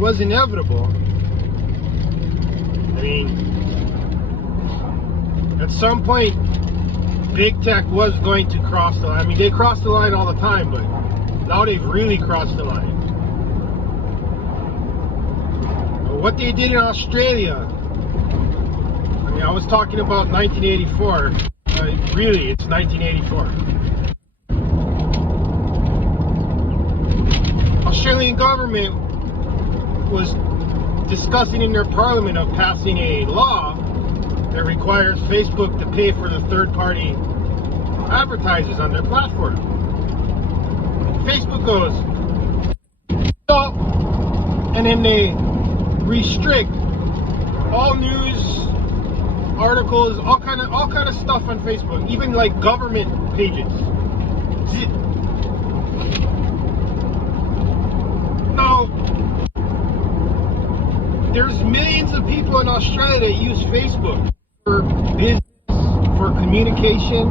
was inevitable. I mean, at some point, big tech was going to cross the line. I mean, they cross the line all the time, but now they've really crossed the line. What they did in Australia, I mean, I was talking about 1984. Really, it's 1984. Australian government was discussing in their parliament of passing a law that requires Facebook to pay for the third-party advertisers on their platform. Facebook goes, so, and then they restrict all news articles, all kind of stuff on Facebook, even like government pages. Now, there's millions of people in Australia that use Facebook for business, for communication.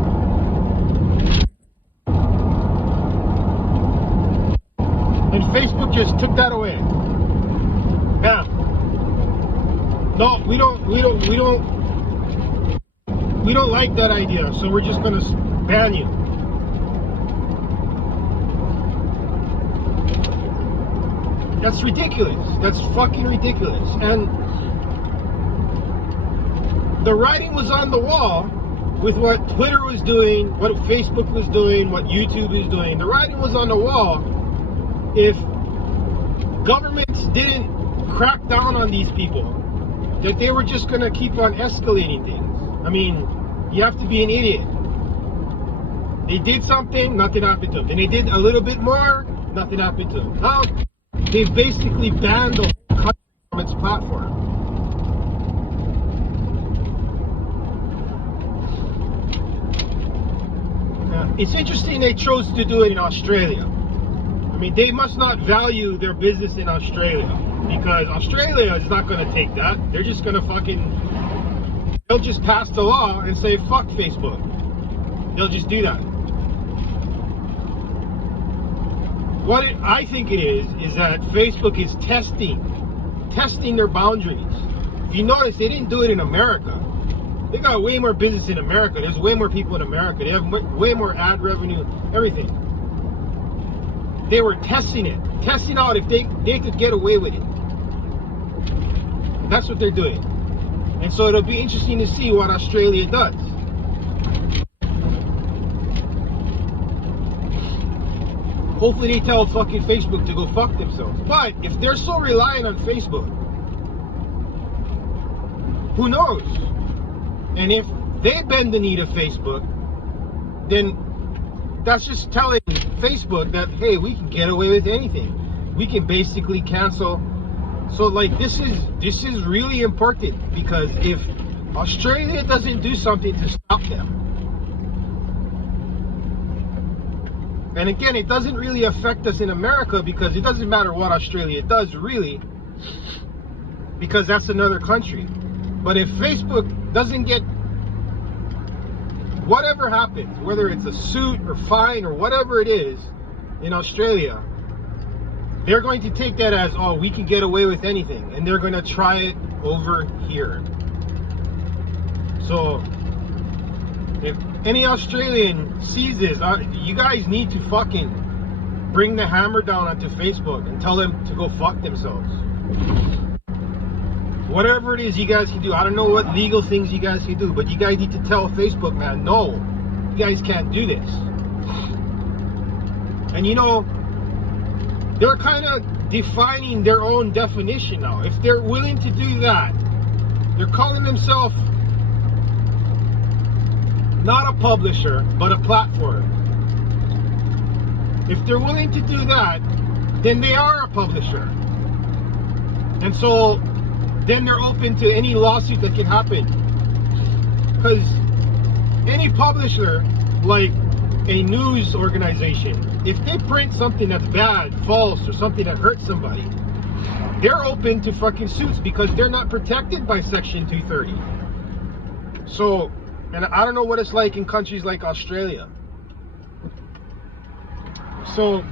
And Facebook just took that away. Now, no, we don't like that idea, so we're just gonna ban you. That's ridiculous. That's fucking ridiculous. And the writing was on the wall with what Twitter was doing, what Facebook was doing, what YouTube is doing. The writing was on the wall. If governments didn't crack down on these people, that they were just gonna keep on escalating things. I mean, you have to be an idiot. They did something, nothing happened to them. Then they did a little bit more, nothing happened to them. Now, they've basically banned the whole country from its platform. It's interesting they chose to do it in Australia. I mean, they must not value their business in Australia, because Australia is not going to take that. They're just going to they'll just pass the law and say, fuck Facebook. They'll just do that. What I think it is that Facebook is testing their boundaries. If you notice, they didn't do it in America. They got way more business in America. There's way more people in America. They have way more ad revenue, everything. They were testing out if they could get away with it. That's what they're doing. And so it'll be interesting to see what Australia does. Hopefully they tell fucking Facebook to go fuck themselves. But if they're so reliant on Facebook, who knows? And if they bend the knee to Facebook, then that's just telling Facebook that, hey, we can get away with anything. We can basically cancel. So like this is really important, because if Australia doesn't do something to stop them, and again, it doesn't really affect us in America, because it doesn't matter what Australia does really, because that's another country. But if Facebook doesn't get, whatever happens, whether it's a suit or fine or whatever it is in Australia, they're going to take that as, oh, we can get away with anything, and they're going to try it over here. So if any Australian sees this, you guys need to fucking bring the hammer down onto Facebook and tell them to go fuck themselves. Whatever it is you guys can do. I don't know what legal things you guys can do, but you guys need to tell Facebook, man, no, you guys can't do this. And you know, they're kind of defining their own definition now. If they're willing to do that, they're calling themselves not a publisher, but a platform. If they're willing to do that, then they are a publisher. And so then they're open to any lawsuit that can happen. Because any publisher, like a news organization, if they print something that's bad, false, or something that hurts somebody, they're open to fucking suits, because they're not protected by Section 230. So, and I don't know what it's like in countries like Australia. So,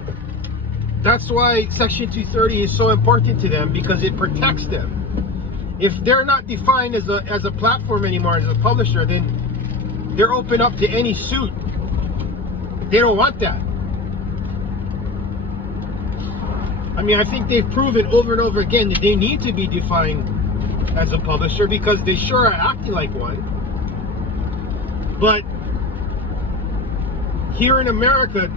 That's why Section 230 is so important to them, because it protects them. If they're not defined as a platform anymore, as a publisher, then they're open up to any suit. They don't want that. I mean, I think they've proven over and over again that they need to be defined as a publisher, because they sure are acting like one. But here in America,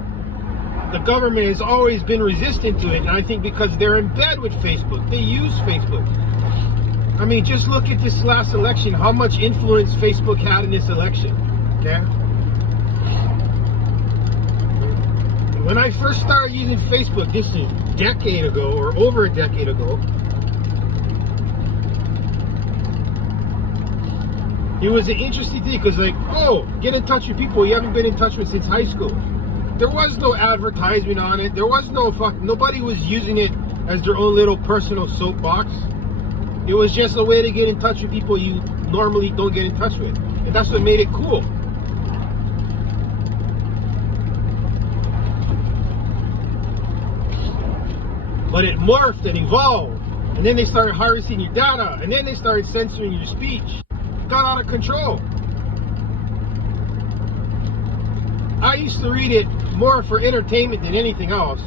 the government has always been resistant to it, and I think because they're in bed with Facebook. They use Facebook. I mean, just look at this last election, how much influence Facebook had in this election, okay? When I first started using Facebook, this is a decade ago, or over a decade ago, it was an interesting thing, because like, oh, get in touch with people you haven't been in touch with since high school. There was no advertisement on it. There was no nobody was using it as their own little personal soapbox. It was just a way to get in touch with people you normally don't get in touch with. And that's what made it cool. But it morphed and evolved. And then they started harvesting your data. And then they started censoring your speech. It got out of control. I used to read it more for entertainment than anything else.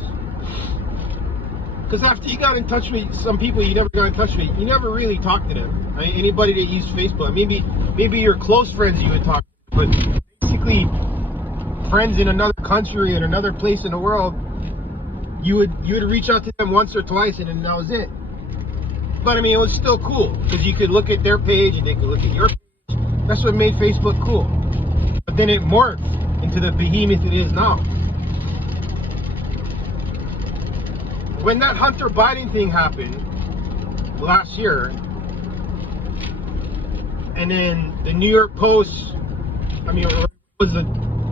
Because after you got in touch with some people you never got in touch with, you never really talked to them. I mean, anybody that used Facebook, maybe your close friends you would talk to, but basically friends in another country and another place in the world, you would reach out to them once or twice, and then that was it. But I mean, it was still cool, because you could look at their page and they could look at your page. That's what made Facebook cool. But then it morphed into the behemoth it is now. When that Hunter Biden thing happened last year, and then the New York Post, I mean, it was the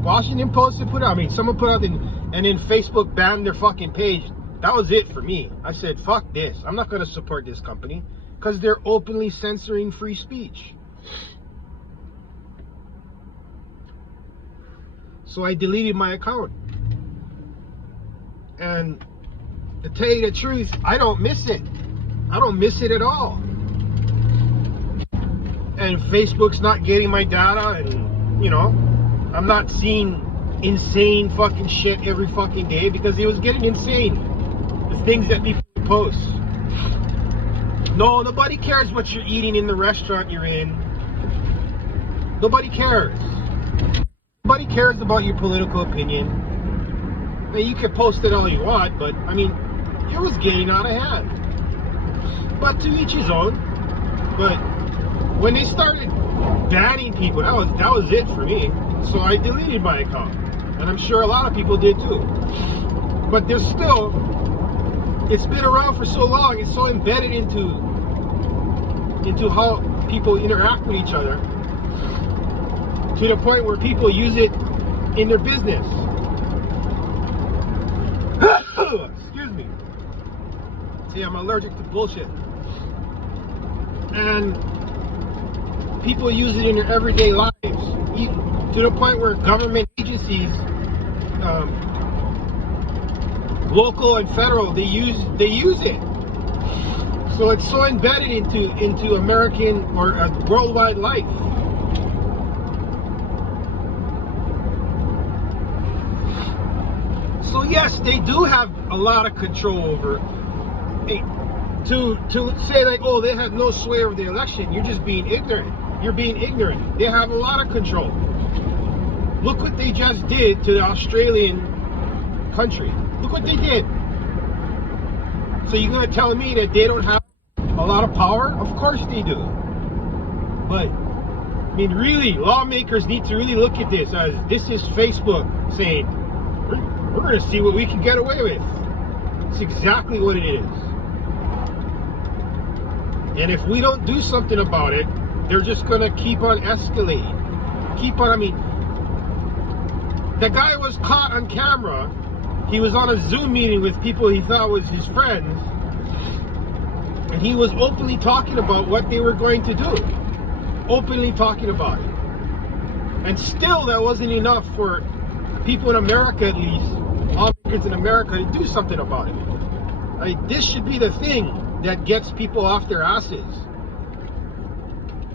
Washington Post that put out, I mean, someone put out, and then Facebook banned their fucking page. That was it for me. I said, fuck this. I'm not going to support this company, because they're openly censoring free speech. So I deleted my account. And to tell you the truth, I don't miss it. I don't miss it at all. And Facebook's not getting my data, and, you know, I'm not seeing insane fucking shit every fucking day, because it was getting insane. The things that people post. No, nobody cares what you're eating in the restaurant you're in. Nobody cares. Nobody cares about your political opinion. I mean, you can post it all you want, but I mean, it was getting out of hand. But to each his own. But when they started banning people, that was it for me. So I deleted my account, and I'm sure a lot of people did too. But there's still, it's been around for so long, it's so embedded into how people interact with each other, to the point where people use it in their business. Excuse me. See, I'm allergic to bullshit. And people use it in their everyday lives, to the point where government agencies, local and federal, they use it. So it's so embedded into American or worldwide life. So yes, they do have a lot of control over it. To say like, oh, they have no sway over the election, you're just being ignorant. You're being ignorant. They have a lot of control. Look what they just did to the Australian country. Look what they did. So you're going to tell me that they don't have a lot of power? Of course they do. But, I mean, really, lawmakers need to really look at this as this is Facebook saying, we're going to see what we can get away with. It's exactly what it is. And if we don't do something about it, they're just going to keep on escalating. I mean, the guy was caught on camera. He was on a Zoom meeting with people he thought was his friends. And he was openly talking about what they were going to do. Openly talking about it. And still that wasn't enough for people in America, at least, Americans in America to do something about it. Like, this should be the thing that gets people off their asses.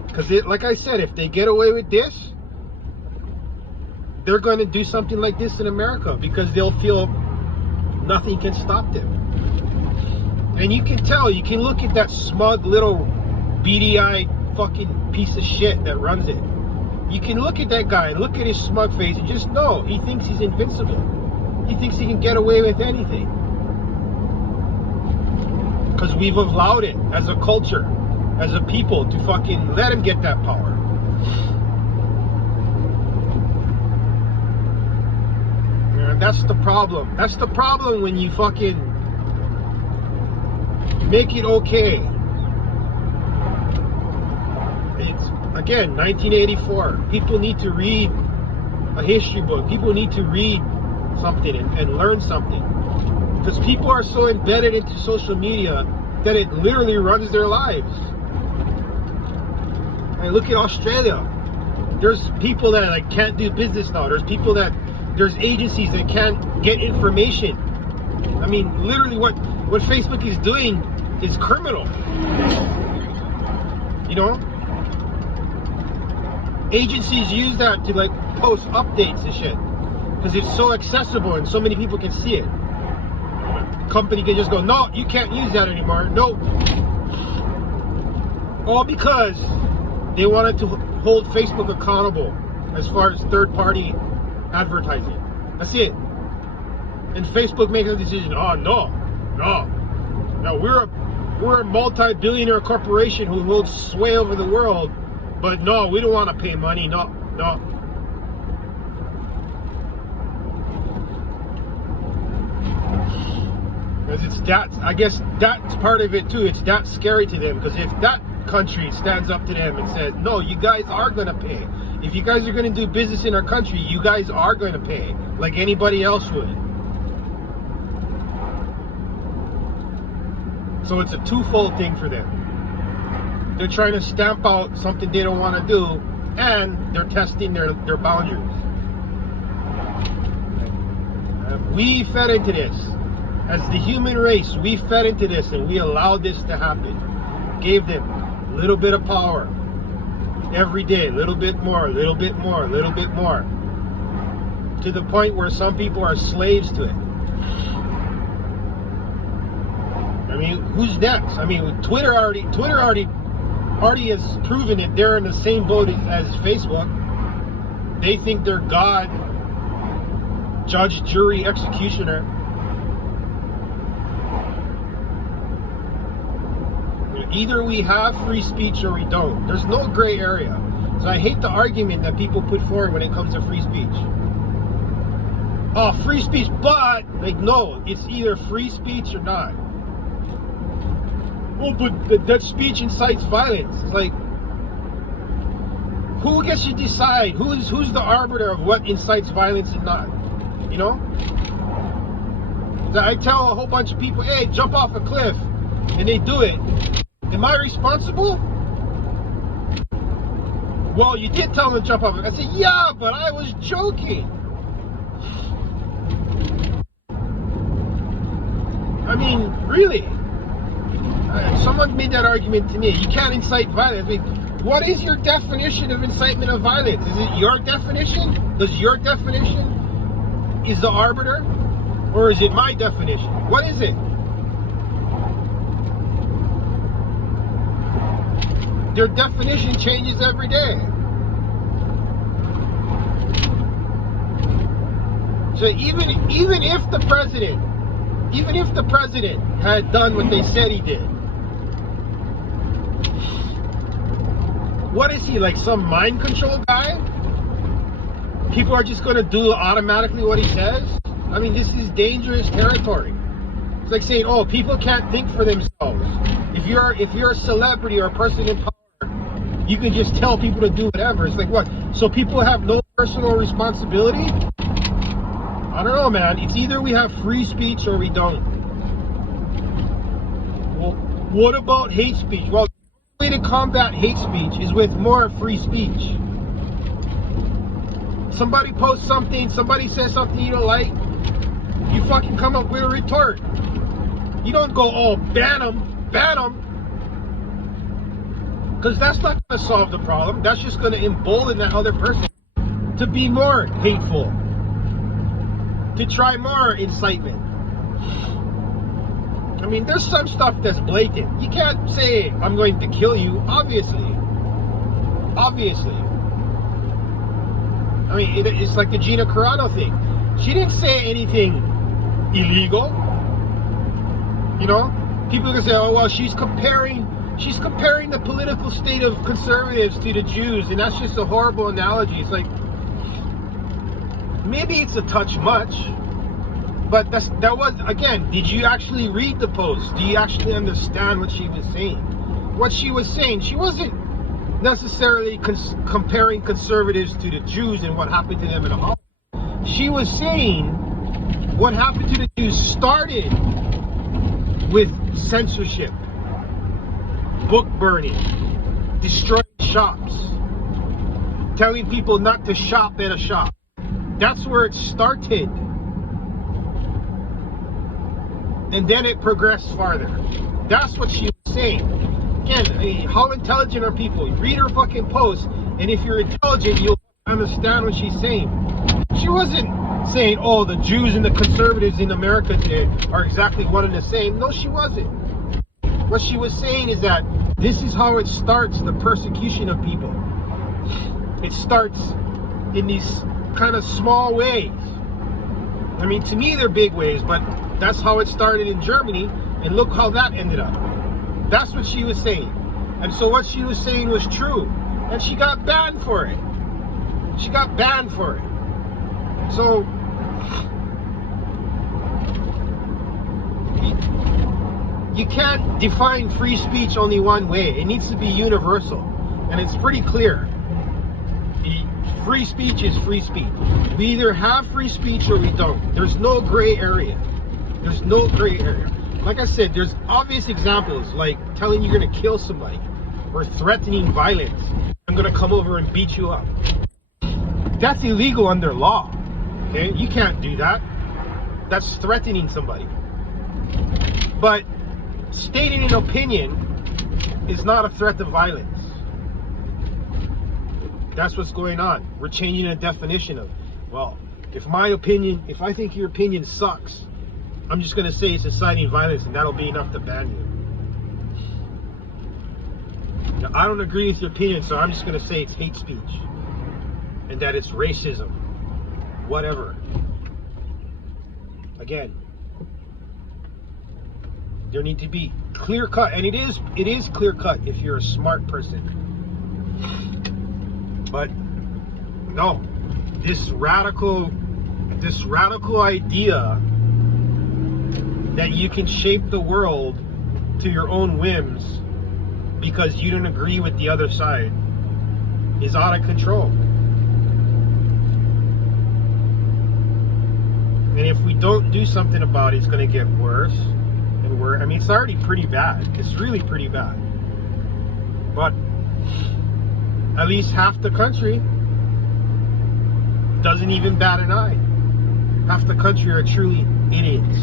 Because, like I said, if they get away with this, they're going to do something like this in America because they'll feel nothing can stop them. And you can tell, you can look at that smug little beady-eyed fucking piece of shit that runs it. You can look at that guy and look at his smug face and just know he thinks he's invincible. He thinks he can get away with anything. Because we've allowed it as a culture, as a people, to fucking let him get that power. And that's the problem. That's the problem when you fucking make it okay. It's, again, 1984. People need to read a history book. People need to read something and learn something. Because people are so embedded into social media that it literally runs their lives. And look at Australia. There's people that like can't do business now. There's agencies that can't get information. I mean, literally what Facebook is doing is criminal. You know? Agencies use that to like post updates and shit. Because it's so accessible and so many people can see it. Company can just go, no, you can't use that anymore. Nope. All because they wanted to hold Facebook accountable as far as third-party advertising. That's it. And Facebook makes a decision. Oh no, we're a multi-billionaire corporation who holds sway over the world, but no, we don't want to pay money. No. Because it's that, I guess that's part of it too. It's that scary to them, because if that country stands up to them and says, no, you guys are going to pay. If you guys are going to do business in our country, you guys are going to pay like anybody else would. So it's a twofold thing for them. They're trying to stamp out something they don't want to do, and they're testing their boundaries. We fed into this. As the human race, we fed into this and we allowed this to happen. Gave them a little bit of power every day, a little bit more, a little bit more, a little bit more, to the point where some people are slaves to it. I mean, who's next? I mean, Twitter already has proven that they're in the same boat as Facebook. They think they're God, judge, jury, executioner. Either we have free speech or we don't. There's no gray area. So I hate the argument that people put forward when it comes to free speech. Oh, free speech, but, like, no, it's either free speech or not. Oh, but that speech incites violence. It's like, who gets to decide? Who's the arbiter of what incites violence and not? You know? So I tell a whole bunch of people, hey, jump off a cliff, and they do it. Am I responsible? Well, you did tell them to jump off. I said, yeah, but I was joking. I mean, really? Someone made that argument to me. You can't incite violence. I mean, what is your definition of incitement of violence? Is it your definition? Does your definition is the arbiter? Or is it my definition? What is it? Their definition changes every day. So even if the president had done what they said he did, what is he, like some mind control guy? People are just going to do automatically what he says? I mean, this is dangerous territory. It's like saying, oh, people can't think for themselves. If you're a celebrity or a person in power, you can just tell people to do whatever. It's like, what? So people have no personal responsibility? I don't know, man. It's either we have free speech or we don't. Well, what about hate speech? Well, the way to combat hate speech is with more free speech. Somebody posts something, somebody says something you don't like, You fucking come up with a retort. You don't go, oh, ban them. Because that's not going to solve the problem. That's just going to embolden that other person to be more hateful, to try more incitement. I mean, there's some stuff that's blatant. You can't say, I'm going to kill you, obviously. I mean, it's like the Gina Carano thing. She didn't say anything illegal. You know? People are going to say, oh, well, she's comparing the political state of conservatives to the Jews, and that's just a horrible analogy. It's like, maybe it's a touch much, but that was, again, did you actually read the post? Do you actually understand what she was saying? What she was saying, she wasn't necessarily comparing conservatives to the Jews and what happened to them in the Holocaust. She was saying what happened to the Jews started with censorship, book burning, destroying shops, telling people not to shop at a shop. That's where it started. And then it progressed farther. That's what she was saying. Again, I mean, how intelligent are people? Read her fucking post, and if you're intelligent, you'll understand what she's saying. She wasn't saying, oh, the Jews and the conservatives in America today are exactly one and the same. No, she wasn't. What she was saying is that this is how it starts, the persecution of people. It starts in these kind of small ways. I mean, to me, they're big ways, but that's how it started in Germany, and look how that ended up. That's what she was saying. And so what she was saying was true, and she got banned for it. She got banned for it. So you can't define free speech only one way. It needs to be universal, and it's pretty clear. Free speech is free speech. We either have free speech or we don't. There's no gray area. There's no gray area. Like I said, there's obvious examples, like telling you're going to kill somebody or threatening violence. I'm going to come over and beat you up. That's illegal under law. Okay? You can't do that. That's threatening somebody. But stating an opinion is not a threat of violence. That's what's going on. We're changing the definition of, well, if I think your opinion sucks, I'm just going to say it's inciting violence, and that'll be enough to ban you. Now, I don't agree with your opinion, so I'm just going to say it's hate speech and that it's racism, whatever. Again, there need to be clear cut, and it is clear cut if you're a smart person. But no, this radical idea that you can shape the world to your own whims because you don't agree with the other side is out of control. And if we don't do something about it, it's going to get worse and worse. I mean, it's already pretty bad. It's really pretty bad. But at least half the country doesn't even bat an eye. Half the country are truly idiots.